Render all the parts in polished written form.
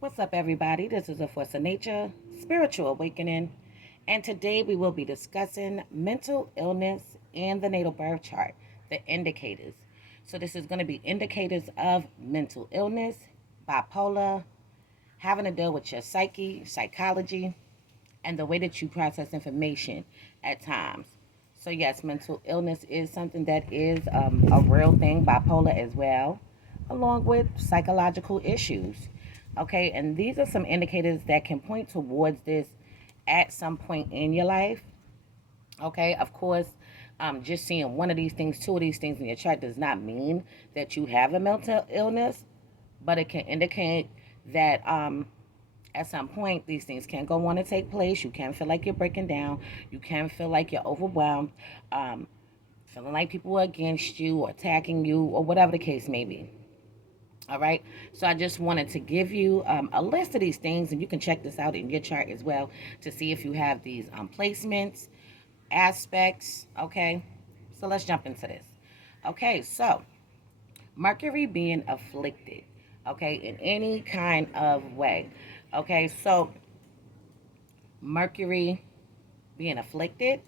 What's up, everybody? This is a Force of Nature Spiritual Awakening, and today we will be discussing mental illness and the natal birth chart, the indicators. So, this is going to be indicators of mental illness, bipolar, having to deal with your psyche, psychology, and the way that you process information at times. So, yes, mental illness is something that is a real thing, bipolar as well, along with psychological issues. Okay, and these are some indicators that can point towards this at some point in your life. Okay, of course, just seeing one of these things, two of these things in your chart does not mean that you have a mental illness, but it can indicate that at some point these things can go on to take place. You can feel like you're breaking down. You can feel like you're overwhelmed, um, feeling like people are against you or attacking you or whatever the case may be. All right. So I just wanted to give you a list of these things, and you can check this out in your chart as well to see if you have these placements, aspects. Okay. So let's jump into this. Okay. So Mercury being afflicted. Okay. In any kind of way. Okay. So Mercury being afflicted,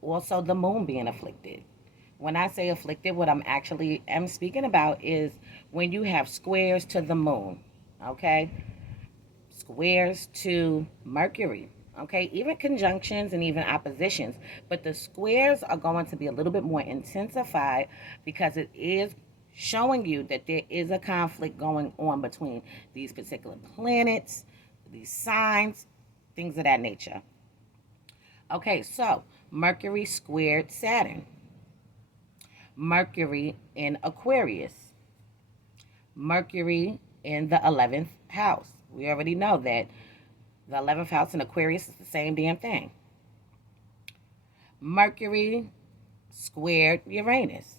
also the moon being afflicted. When I say afflicted, what I'm actually am speaking about is when you have squares to the moon, okay? Squares to Mercury, okay? Even conjunctions and even oppositions, but the squares are going to be a little bit more intensified because it is showing you that there is a conflict going on between these particular planets, these signs, things of that nature. Okay, so Mercury squared Saturn. Mercury in Aquarius, Mercury in the 11th house. We already know that the 11th house in Aquarius is the same damn thing. Mercury squared Uranus.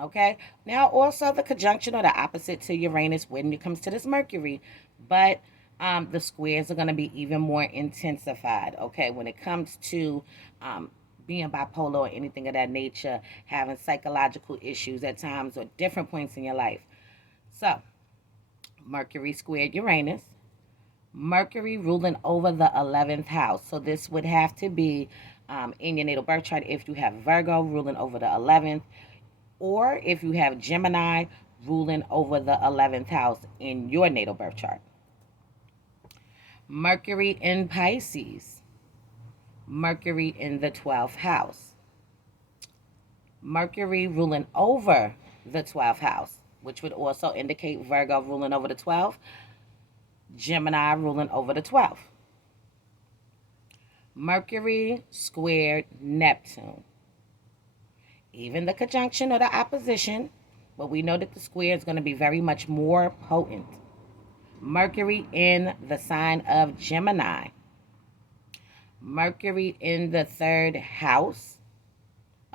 Okay, now also the conjunction or the opposite to Uranus when it comes to this Mercury, but the squares are going to be even more intensified. Okay, when it comes to being bipolar or anything of that nature, having psychological issues at times or different points in your life. So, Mercury squared Uranus, Mercury ruling over the 11th house. So, this would have to be in your natal birth chart if you have Virgo ruling over the 11th, or if you have Gemini ruling over the 11th house in your natal birth chart. Mercury in Pisces, Mercury in the 12th house. Mercury ruling over the 12th house, which would also indicate Virgo ruling over the 12th, Gemini ruling over the 12th. Mercury squared Neptune. Even the conjunction or the opposition, but we know that the square is going to be very much more potent. Mercury in the sign of Gemini. Mercury in the 3rd house.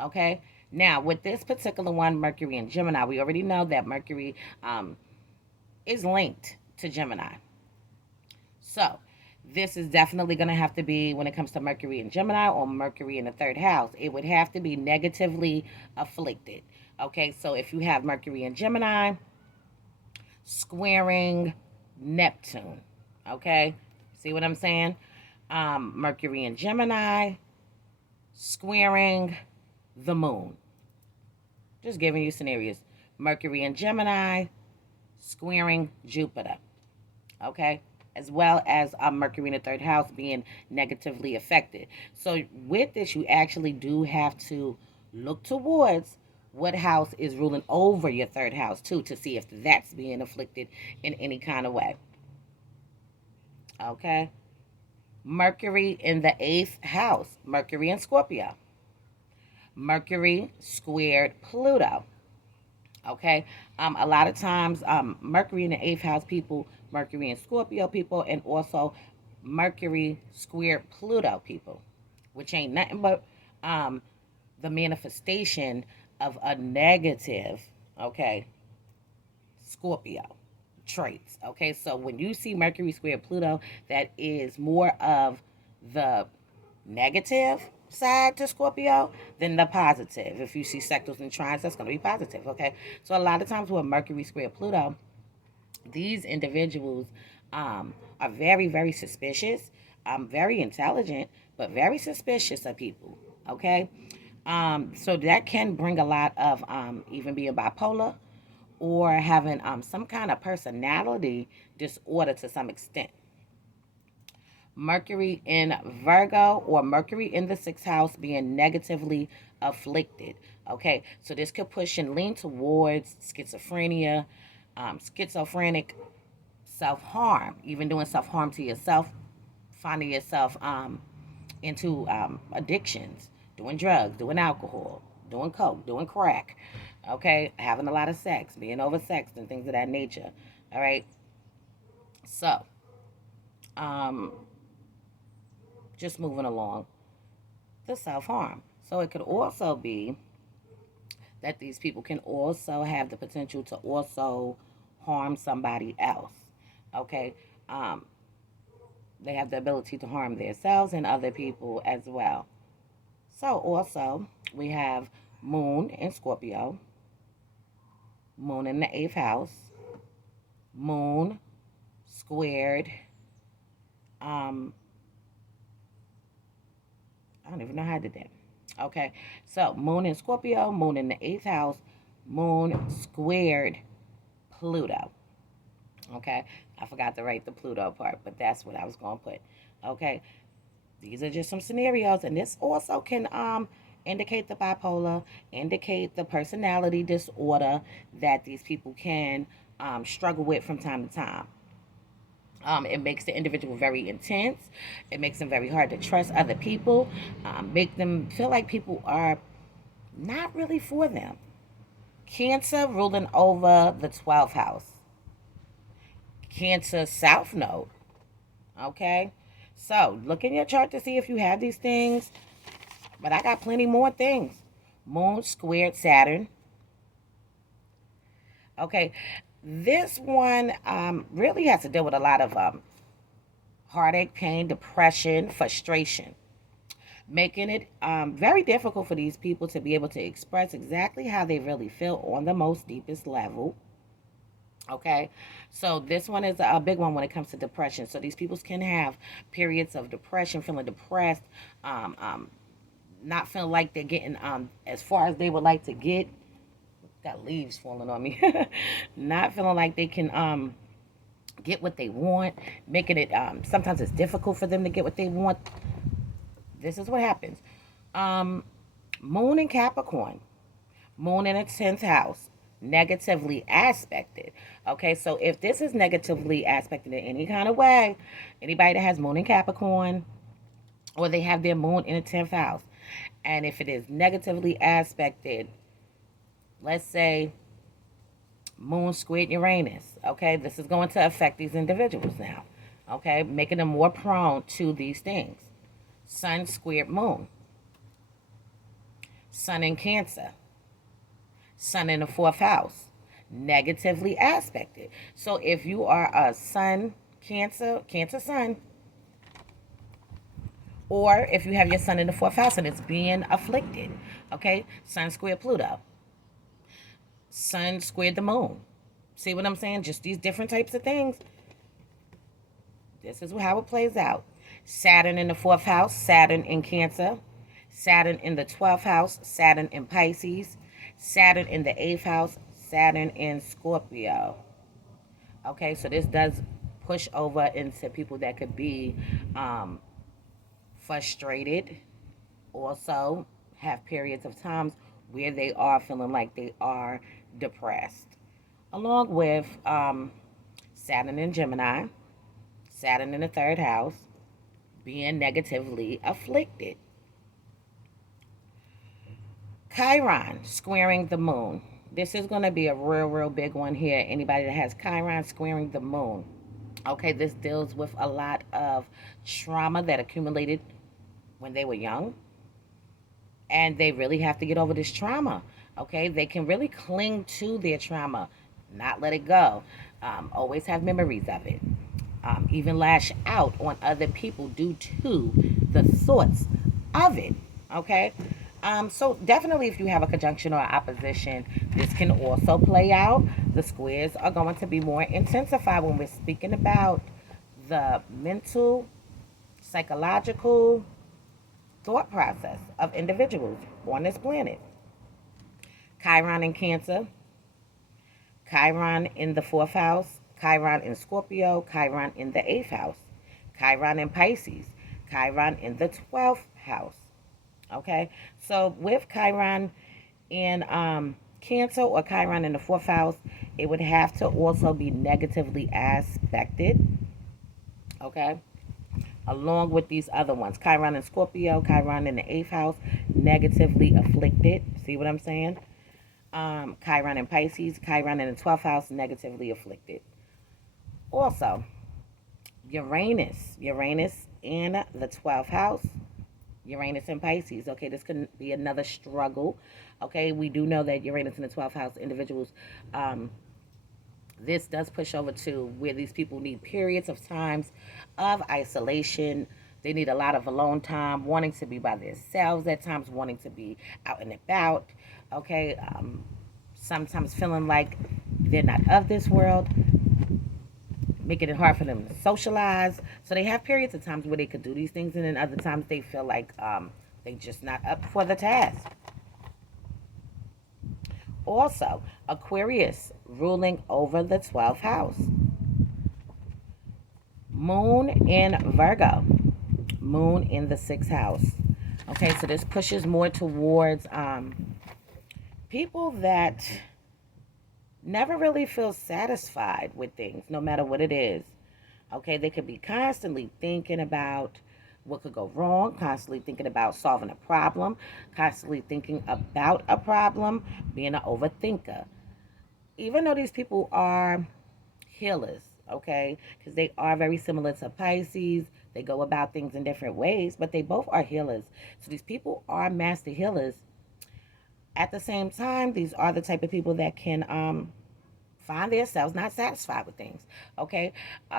Okay. Now, with this particular one, Mercury in Gemini, we already know that Mercury is linked to Gemini. So, this is definitely going to have to be, when it comes to Mercury in Gemini or Mercury in the 3rd house, it would have to be negatively afflicted. Okay, so if you have Mercury in Gemini squaring Neptune, okay, see what I'm saying? Mercury in Gemini squaring the moon. Just giving you scenarios. Mercury in Gemini squaring Jupiter, okay? As well as Mercury in the 3rd house being negatively affected. So with this, you actually do have to look towards what house is ruling over your 3rd house too, to see if that's being afflicted in any kind of way. Okay. Mercury in the 8th house. Mercury in Scorpio. Mercury squared Pluto. Okay. A lot of times, Mercury in the 8th house people, Mercury in Scorpio people, and also Mercury squared Pluto people, which ain't nothing but the manifestation of a negative, okay, Scorpio traits. Okay, so when you see Mercury squared Pluto, that is more of the negative side to Scorpio than the positive. If you see sectors and trines, that's going to be positive. Okay, so a lot of times with Mercury squared Pluto, these individuals are very, very suspicious, very intelligent, but very suspicious of people. Okay, so that can bring a lot of even being bipolar or having some kind of personality disorder to some extent. Mercury in Virgo or Mercury in the sixth house being negatively afflicted. Okay, so this could push and lean towards schizophrenia, schizophrenic self harm, even doing self harm to yourself, finding yourself into addictions, doing drugs, doing alcohol, doing coke, doing crack, okay, having a lot of sex, being oversexed, and things of that nature. All right, so um, just moving along, the self harm. So it could also be that these people can also have the potential to also harm somebody else. Okay, um, they have the ability to harm themselves and other people as well. So also we have Moon in Scorpio, Moon in the eighth house, Moon squared. Um, I don't even know how I did that. Okay, so Moon in Scorpio, Moon in the eighth house, Moon squared Pluto. Okay, I forgot to write the Pluto part, but that's what I was going to put. Okay, these are just some scenarios, and this also can indicate the bipolar, indicate the personality disorder that these people can struggle with from time to time. It makes the individual very intense. It makes them very hard to trust other people. Make them feel like people are not really for them. Cancer ruling over the 12th house. Cancer South Node. Okay? So, look in your chart to see if you have these things. But I got plenty more things. Moon squared Saturn. Okay? This one really has to deal with a lot of heartache, pain, depression, frustration, making it very difficult for these people to be able to express exactly how they really feel on the most deepest level. Okay, so this one is a big one when it comes to depression. So these people can have periods of depression, feeling depressed, um, um, not feeling like they're getting as far as they would like to get. Got leaves falling on me. Not feeling like they can get what they want, making it sometimes it's difficult for them to get what they want. This is what happens. Um, Moon in Capricorn, Moon in a 10th house, negatively aspected. Okay, so if this is negatively aspected in any kind of way, anybody that has Moon in Capricorn or they have their Moon in a 10th house, and if it is negatively aspected, let's say Moon squared Uranus, okay, this is going to affect these individuals now, okay, making them more prone to these things. Sun squared Moon, Sun in Cancer, Sun in the fourth house, negatively aspected. So if you are a Sun, Cancer, Cancer Sun, or if you have your Sun in the fourth house and it's being afflicted, okay, Sun squared Pluto, Sun squared the Moon. See what I'm saying? Just these different types of things. This is how it plays out. Saturn in the fourth house, Saturn in Cancer, Saturn in the 12th house, Saturn in Pisces, Saturn in the 8th house, Saturn in Scorpio. Okay, so this does push over into people that could be frustrated, also have periods of times where they are feeling like they are depressed. Along with Saturn in Gemini, Saturn in the third house, being negatively afflicted. Chiron squaring the moon. This is going to be a real big one here. Anybody that has Chiron squaring the moon. Okay, this deals with a lot of trauma that accumulated when they were young. And they really have to get over this trauma. Okay, they can really cling to their trauma, not let it go. Always have memories of it. Even lash out on other people due to the thoughts of it. Okay, so definitely if you have a conjunction or opposition, this can also play out. The squares are going to be more intensified when we're speaking about the mental, psychological thought process of individuals on this planet. Chiron in Cancer, Chiron in the 4th house, Chiron in Scorpio, Chiron in the 8th house, Chiron in Pisces, Chiron in the 12th house. Okay, so with Chiron in Cancer or Chiron in the 4th house, it would have to also be negatively aspected. Okay, along with these other ones, Chiron in Scorpio, Chiron in the 8th house, negatively afflicted. See what I'm saying? Chiron in Pisces, Chiron in the 12th house, negatively afflicted. Also, Uranus in the 12th house, Uranus in Pisces. Okay, this can be another struggle. Okay, we do know that Uranus in the 12th house individuals, this does push over to where these people need periods of times of isolation. They need a lot of alone time, wanting to be by themselves at times, wanting to be out and about. Okay, sometimes feeling like they're not of this world, making it hard for them to socialize. So they have periods of times where they could do these things, and then other times they feel like they just not up for the task. Also, Aquarius ruling over the 12th house. Moon in Virgo. Moon in the 6th house. Okay, so this pushes more towards people that never really feel satisfied with things, no matter what it is. Okay, they could be constantly thinking about what could go wrong, constantly thinking about solving a problem, constantly thinking about a problem, being an overthinker. Even though these people are healers, okay, because they are very similar to Pisces, they go about things in different ways, but they both are healers. So these people are master healers. At the same time, these are the type of people that can find themselves not satisfied with things. Okay,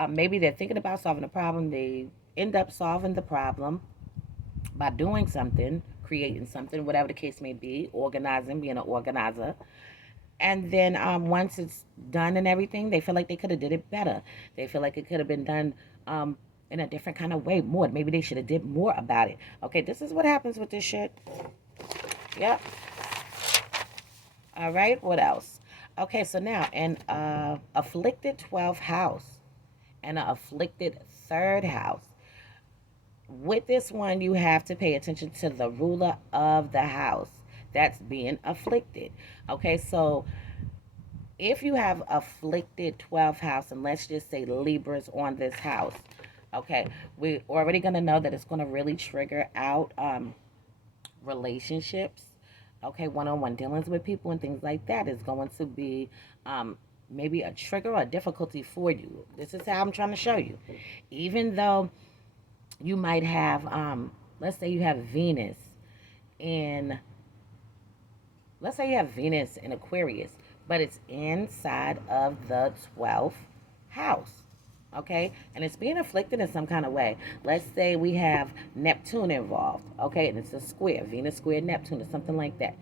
maybe they're thinking about solving a problem. They end up solving the problem by doing something, creating something, whatever the case may be, organizing, being an organizer. And then once it's done and everything, they feel like they could have did it better. They feel like it could have been done in a different kind of way, more. Maybe they should have did more about it. Okay, this is what happens with this shit. Yep. All right, what else? Okay, so now an afflicted 12th house and an afflicted 3rd house. With this one, you have to pay attention to the ruler of the house that's being afflicted. Okay, so if you have afflicted 12th house, and let's just say Libras on this house, okay, we're already going to know that it's going to really trigger out relationships. Okay, one-on-one dealings with people and things like that is going to be maybe a trigger or a difficulty for you. This is how I'm trying to show you. Even though you might have, let's say you have Venus in, let's say you have Venus in Aquarius, but it's inside of the 12th house. Okay, and it's being afflicted in some kind of way. Let's say we have Neptune involved, okay, and it's a square, Venus squared Neptune, or something like that.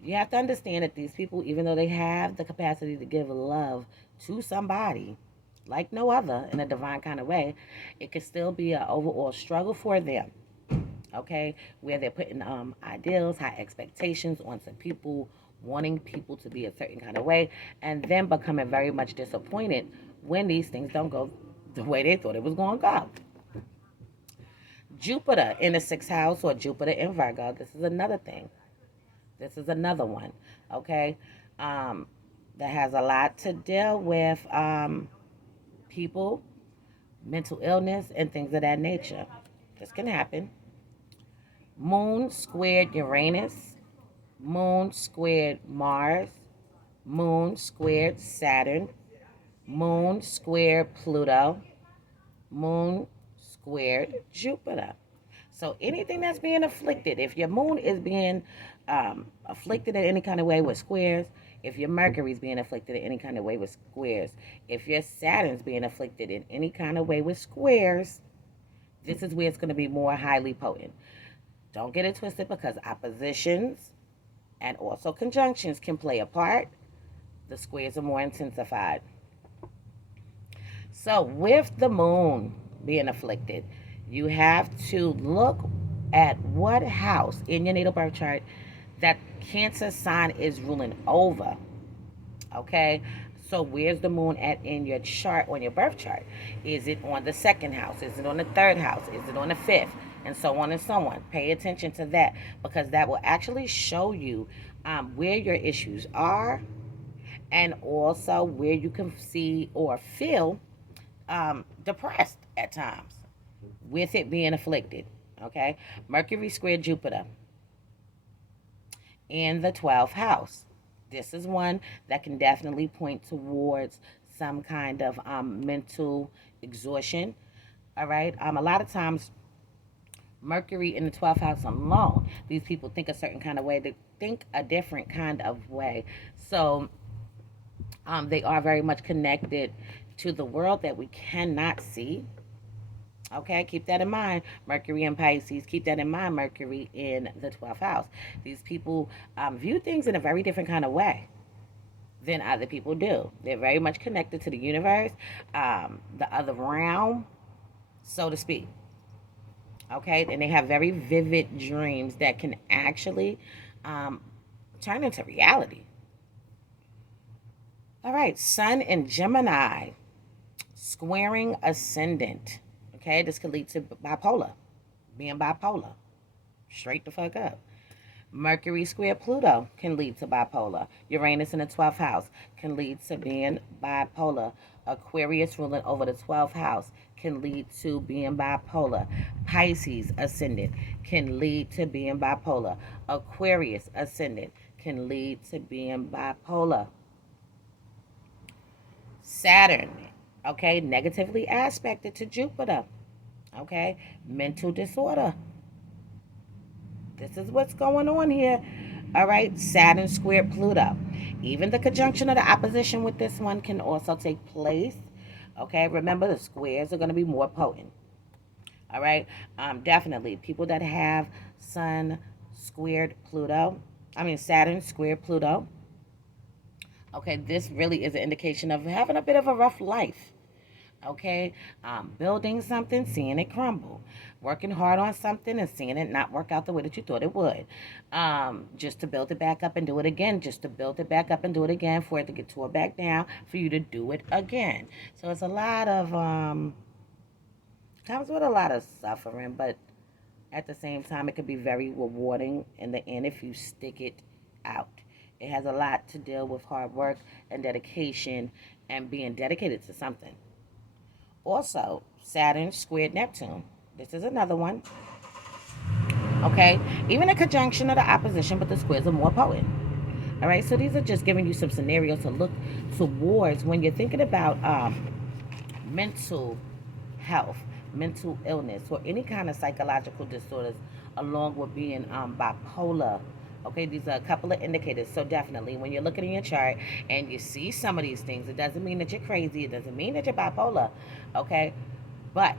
You have to understand that these people, even though they have the capacity to give love to somebody like no other in a divine kind of way, it could still be an overall struggle for them, okay, where they're putting ideals, high expectations onto people, wanting people to be a certain kind of way, and then becoming very much disappointed when these things don't go the way they thought it was going to go. Jupiter in the 6th house or Jupiter in Virgo, this is another thing. This is another one, okay, that has a lot to deal with people, mental illness, and things of that nature. This can happen. Moon squared Uranus, Moon squared Mars, Moon squared Saturn, Moon squared Pluto, Moon squared Jupiter. So anything that's being afflicted, if your moon is being afflicted in any kind of way with squares, if your Mercury is being afflicted in any kind of way with squares, if your Saturn's being afflicted in any kind of way with squares, this is where it's going to be more highly potent. Don't get it twisted, because oppositions and also conjunctions can play a part. The squares are more intensified. So with the moon being afflicted, you have to look at what house in your natal birth chart that Cancer sign is ruling over. Okay, so where's the moon at in your chart, on your birth chart? Is it on the second house? Is it on the third house? Is it on the fifth? And so on and so on. Pay attention to that, because that will actually show you where your issues are, and also where you can see or feel depressed at times with it being afflicted. Okay, Mercury squared Jupiter in the 12th house. This is one that can definitely point towards some kind of mental exhaustion. All right. A lot of times, Mercury in the 12th house alone, these people think a certain kind of way. They think a different kind of way. So they are very much connected to the world that we cannot see. Okay, keep that in mind. Mercury in Pisces, keep that in mind. Mercury in the 12th house. These people view things in a very different kind of way than other people do. They're very much connected to the universe, the other realm, so to speak. Okay, and they have very vivid dreams that can actually turn into reality. All right, Sun in Gemini, squaring ascendant. Okay, this could lead to bipolar, being bipolar, straight the fuck up. Mercury square Pluto can lead to bipolar. Uranus in the 12th house can lead to being bipolar. Aquarius ruling over the 12th house can lead to being bipolar. Pisces ascendant can lead to being bipolar. Aquarius ascendant can lead to being bipolar. Saturn, okay, negatively aspected to Jupiter, okay, mental disorder. This is what's going on here. All right, Saturn squared Pluto. Even the conjunction of the opposition with this one can also take place. Okay, remember the squares are going to be more potent. All right, definitely people that have Sun squared Pluto, Saturn squared Pluto. Okay, this really is an indication of having a bit of a rough life. Okay, building something, seeing it crumble, working hard on something and seeing it not work out the way that you thought it would, just to build it back up and do it again, just to build it back up and do it again, for it to get tore back down, for you to do it again. So it's a lot of comes with a lot of suffering, but at the same time it could be very rewarding in the end if you stick it out. It has a lot to deal with hard work and dedication and being dedicated to something. Also, Saturn squared Neptune. This is another one. Okay, even a conjunction of the opposition, but the squares are more potent. All right, so these are just giving you some scenarios to look towards when you're thinking about mental health, mental illness, or any kind of psychological disorders, along with being bipolar. Okay, these are a couple of indicators. So definitely, when you're looking in your chart and you see some of these things, it doesn't mean that you're crazy. It doesn't mean that you're bipolar. Okay, but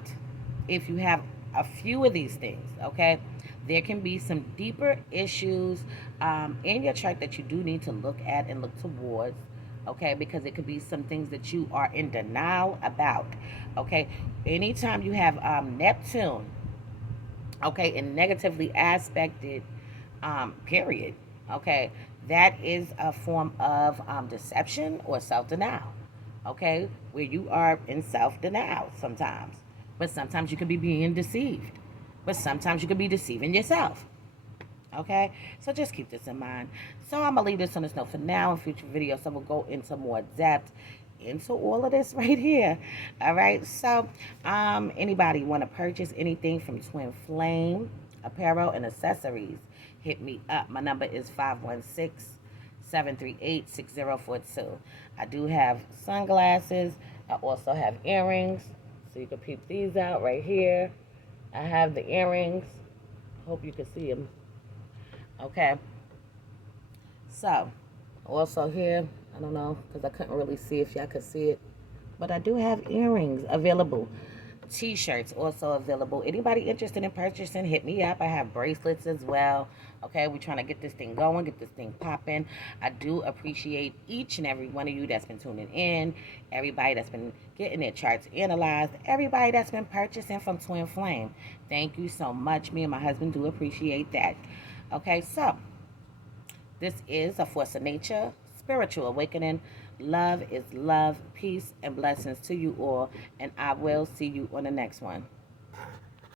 if you have a few of these things, okay, there can be some deeper issues in your chart that you do need to look at and look towards. Okay, because it could be some things that you are in denial about. Okay, anytime you have Neptune, okay, and negatively aspected, period, okay, that is a form of deception or self-denial, okay, where you are in self-denial sometimes, but sometimes you could be being deceived, but sometimes you could be deceiving yourself. Okay, so just keep this in mind. So I'm gonna leave this on this note for now. In future videos, I will go into more depth into all of this right here. All right, so anybody want to purchase anything from Twin Flame Apparel and Accessories, hit me up. My number is 516-738-6042. I do have sunglasses. I also have earrings, so you can peep these out right here. I have the earrings. Hope you can see them. Okay, so also here, I don't know, because I couldn't really see if y'all could see it, but I do have earrings available T-shirts also available. Anybody interested in purchasing, hit me up. I have bracelets as well. Okay, we're trying to get this thing going, get this thing popping. I do appreciate each and every one of you that's been tuning in, everybody that's been getting their charts analyzed, everybody that's been purchasing from Twin Flame. Thank you so much. Me and my husband do appreciate that. Okay, so this is a Force of Nature Spiritual Awakening. Love is love, peace, and blessings to you all. And I will see you on the next one.